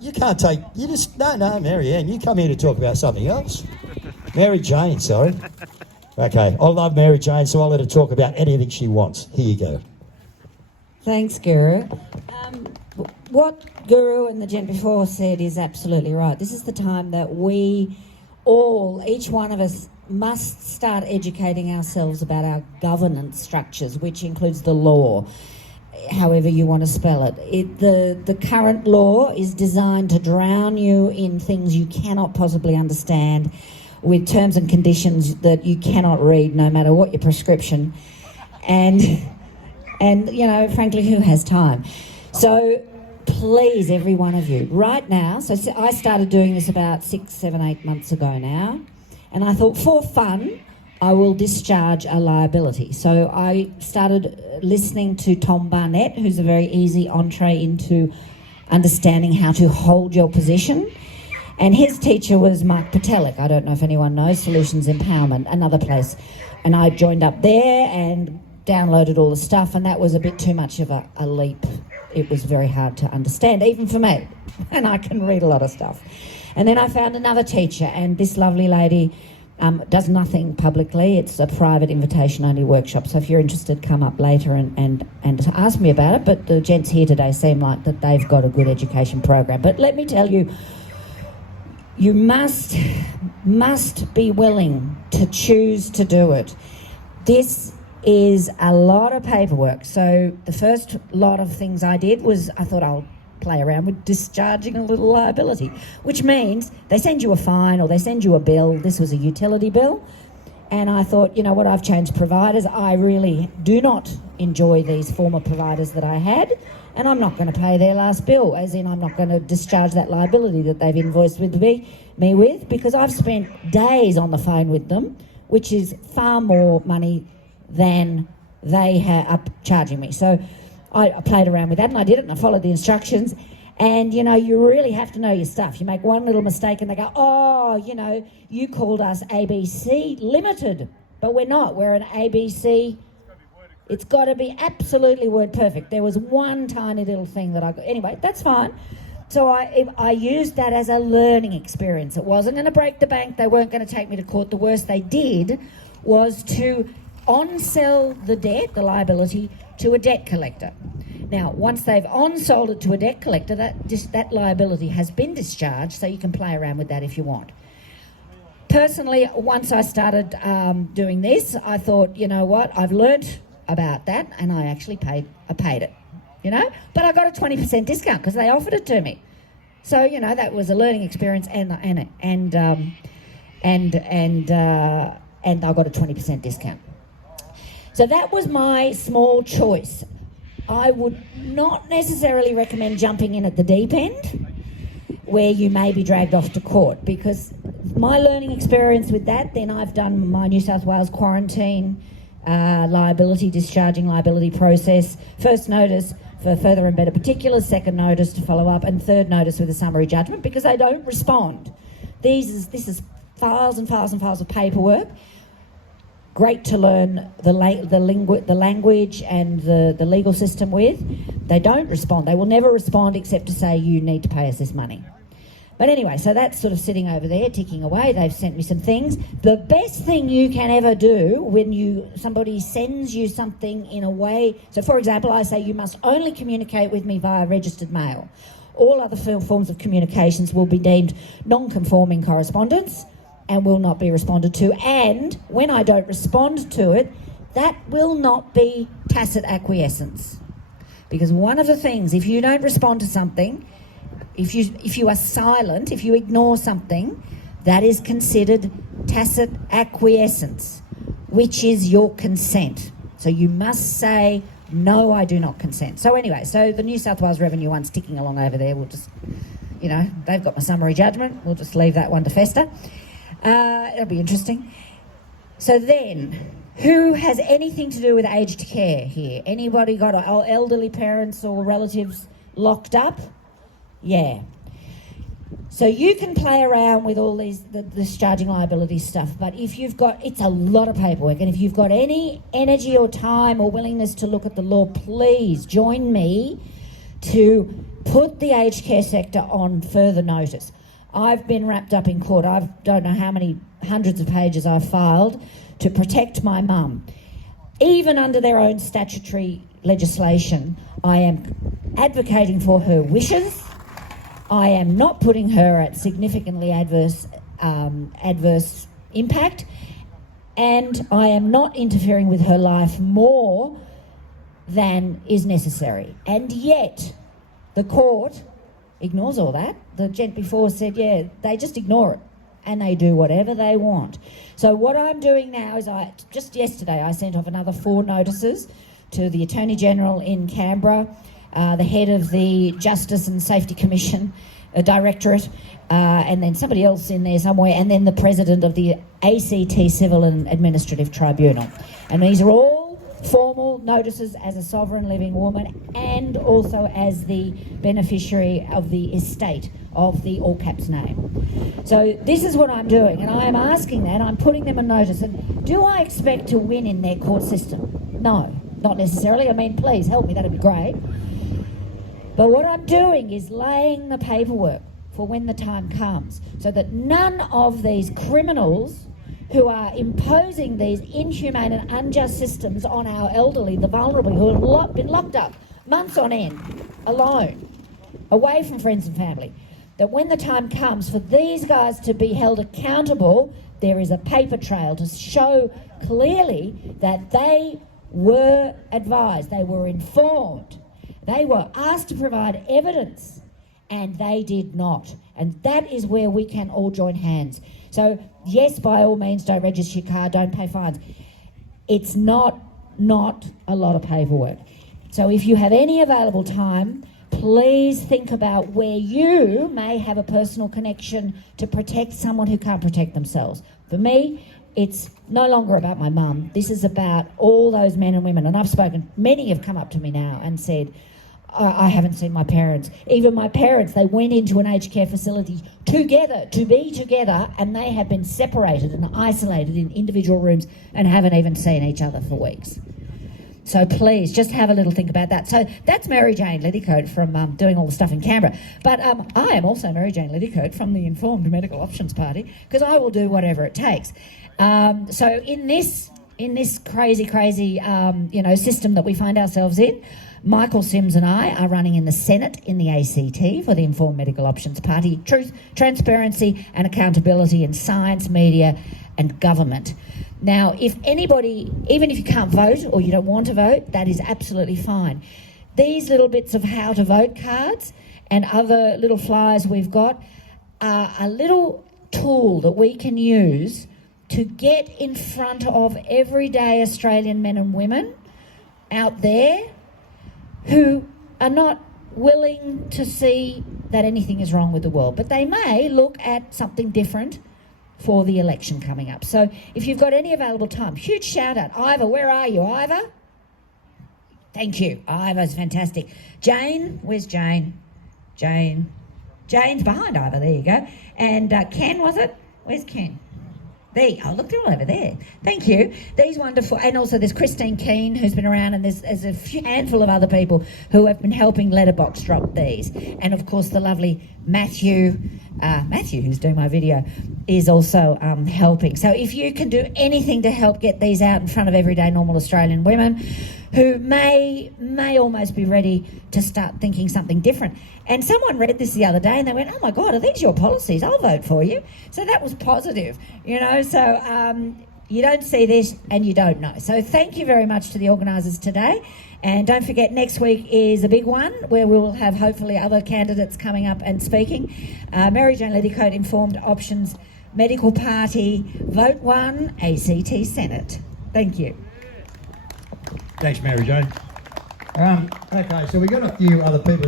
You can't take... No, Mary Ann, you come here to talk about something else. Mary Jane, sorry. Okay, I love Mary Jane, so I'll let her talk about anything she wants. Here you go. Thanks, Guru. What Guru and the gent before said is absolutely right. This is the time that we all, each one of us, must start educating ourselves about our governance structures, which includes the law, however you want to spell it. The current law is designed to drown you in things you cannot possibly understand, with terms and conditions that you cannot read, no matter what your prescription. And you know, frankly, who has time? So please, every one of you, right now, so I started doing this about 6, 7, 8 months ago now, and I thought, for fun, I will discharge a liability. So I started listening to Tom Barnett, who's a very easy entree into understanding how to hold your position. And his teacher was Mark Patelik. I don't know if anyone knows, Solutions Empowerment, another place. And I joined up there and downloaded all the stuff, and that was a bit too much of a leap. It was very hard to understand, even for me. And I can read a lot of stuff. And then I found another teacher, and this lovely lady does nothing publicly. It's a private invitation-only workshop. So if you're interested, come up later and ask me about it. But the gents here today seem like that they've got a good education program. But let me tell you, you must be willing to choose to do it. This is a lot of paperwork. So the first lot of things I did was I thought I'll play around with discharging a little liability, which means they send you a fine or they send you a bill. This was a utility bill. And I thought, you know what, I've changed providers. I really do not enjoy these former providers that I had, and I'm not going to pay their last bill, as in I'm not going to discharge that liability that they've invoiced with me with, because I've spent days on the phone with them, which is far more money than they are charging me. So I played around with that, and I did it, and I followed the instructions. And, you know, you really have to know your stuff. You make one little mistake and they go, oh, you know, you called us ABC Limited. But we're not. We're an ABC. It's got to be absolutely word perfect. There was one tiny little thing that I got. Anyway, that's fine. So I used that as a learning experience. It wasn't going to break the bank. They weren't going to take me to court. The worst they did was to on-sell the debt, the liability, to a debt collector. Now, once they've on-sold it to a debt collector, that liability has been discharged, so you can play around with that if you want. Personally, once I started doing this, I thought, you know what, I've learnt about that, and I actually paid it, you know? But I got a 20% discount because they offered it to me. So, you know, that was a learning experience, and I got a 20% discount. So that was my small choice. I would not necessarily recommend jumping in at the deep end where you may be dragged off to court, because my learning experience with that, then I've done my New South Wales quarantine discharging liability process, first notice for further and better particulars, second notice to follow up, and third notice with a summary judgment, because they don't respond. This is files and files and files of paperwork. Great to learn the language and the legal system with. They don't respond. They will never respond except to say, you need to pay us this money. But anyway, so that's sort of sitting over there, ticking away. They've sent me some things. The best thing you can ever do when somebody sends you something in a way... So, for example, I say you must only communicate with me via registered mail. All other forms of communications will be deemed non-conforming correspondence and will not be responded to. And when I don't respond to it, that will not be tacit acquiescence. Because one of the things, if you don't respond to something, if you are silent, if you ignore something, that is considered tacit acquiescence, which is your consent. So you must say, no, I do not consent. So anyway, so the New South Wales Revenue one's ticking along over there. We'll just, you know, they've got my summary judgment. We'll just leave that one to fester. It'll be interesting. So then, who has anything to do with aged care here? Anybody got elderly parents or relatives locked up? Yeah. So you can play around with all the discharging liability stuff, but if you've got, it's a lot of paperwork, and if you've got any energy or time or willingness to look at the law, please join me to put the aged care sector on further notice. I've been wrapped up in court. I don't know how many hundreds of pages I've filed to protect my mum. Even under their own statutory legislation, I am advocating for her wishes. I am not putting her at significantly adverse impact, and I am not interfering with her life more than is necessary. And yet, the court ignores all that. The gent before said, yeah, they just ignore it and they do whatever they want. So what I'm doing now is just yesterday I sent off another 4 notices to the Attorney General in Canberra, the head of the Justice and Safety Commission Directorate, and then somebody else in there somewhere, and then the President of the ACT Civil and Administrative Tribunal. And these are all formal notices as a sovereign living woman and also as the beneficiary of the estate of the all caps name. So this is what I'm doing, and I am asking that, I'm putting them a notice. And do I expect to win in their court system? No, not necessarily. I mean, please help me, that'd be great. But what I'm doing is laying the paperwork for when the time comes, so that none of these criminals who are imposing these inhumane and unjust systems on our elderly, the vulnerable, who have been locked up months on end, alone, away from friends and family, that when the time comes for these guys to be held accountable, there is a paper trail to show clearly that they were advised, they were informed, they were asked to provide evidence, and they did not. And that is where we can all join hands. So, yes, by all means, don't register your car, don't pay fines. It's not a lot of paperwork. So if you have any available time, please think about where you may have a personal connection to protect someone who can't protect themselves. For me, it's no longer about my mum. This is about all those men and women. And I've spoken, many have come up to me now and said, I haven't seen my parents. Even my parents, they went into an aged care facility together, to be together, and they have been separated and isolated in individual rooms and haven't even seen each other for weeks. So please, just have a little think about that. So that's Mary Jane Liddycoat from doing all the stuff in Canberra. But I am also Mary Jane Liddycoat from the Informed Medical Options Party, because I will do whatever it takes. So in this crazy, system that we find ourselves in, Michael Sims and I are running in the Senate in the ACT for the Informed Medical Options Party, Truth, Transparency and Accountability in Science, Media and Government. Now, if anybody, even if you can't vote or you don't want to vote, that is absolutely fine. These little bits of how to vote cards and other little flyers we've got are a little tool that we can use to get in front of everyday Australian men and women out there who are not willing to see that anything is wrong with the world, but they may look at something different for the election coming up. So if you've got any available time, huge shout out. Ivor, where are you, Ivor? Thank you. Ivor's fantastic. Jane, where's Jane? Jane's behind Ivor, there you go. And Ken, was it? Where's Ken? Oh, look, they're all over there. Thank you. These wonderful, and also there's Christine Keane, who's been around, and there's a handful of other people who have been helping Letterbox drop these. And of course, the lovely Matthew, who's doing my video, is also helping. So if you can do anything to help get these out in front of everyday normal Australian women who may almost be ready to start thinking something different. And someone read this the other day and they went, oh my God, are these your policies? I'll vote for you. So that was positive, so you don't see this and you don't know. So thank you very much to the organisers today. And don't forget, next week is a big one where we will have hopefully other candidates coming up and speaking. Mary Jane Liddycoat, Informed Options Medical Party, Vote 1, ACT Senate. Thank you. Thanks, Mary Jane. Okay, so we've got a few other people